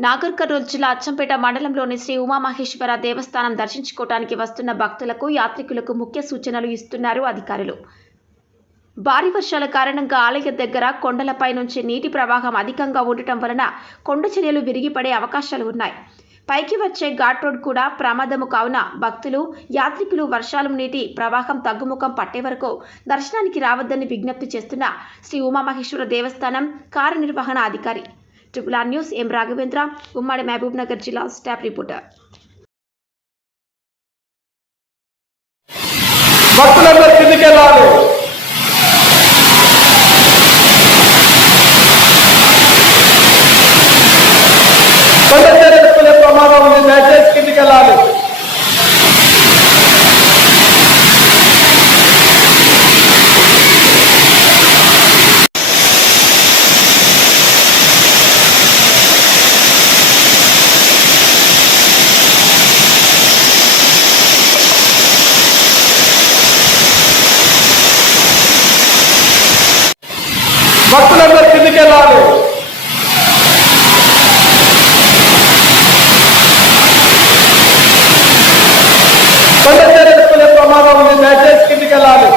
నాగర్ కర్నూలు జిల్లా అచ్చంపేట మండలంలోని శ్రీ ఉమామహేశ్వర దేవస్థానం దర్శించుకోవటానికి వస్తున్న భక్తులకు యాత్రికులకు ముఖ్య సూచనలు ఇస్తున్నారు అధికారులు. భారీ వర్షాల కారణంగా ఆలయ దగ్గర కొండలపై నుంచి నీటి ప్రవాహం అధికంగా ఉండటం వలన కొండ చర్యలు విరిగిపడే అవకాశాలు ఉన్నాయి. పైకి వచ్చే ఘాట్ రోడ్ కూడా ప్రమాదము కావున భక్తులు యాత్రికులు వర్షాలు నీటి ప్రవాహం తగ్గుముఖం పట్టే వరకు దర్శనానికి రావద్దని విజ్ఞప్తి చేస్తున్న శ్రీ ఉమామహేశ్వర దేవస్థానం కార్యనిర్వహణ అధికారి. Triple R news. M Raghavendra ఉమ్మడి మహబూబ్ నగర్ జిల్లా స్టాఫ్ రిపోర్టర్. భక్తులందరూ కిందికి వెళ్ళాలి. ప్రమాదం ఉంది. దయచేసి కిందికి వెళ్ళాలి. భక్తులందరూ కిందికి వెళ్ళాలి కొండ చేరుకునే ప్రమాదం ఉంది దయచేసి కిందికి వెళ్ళాలి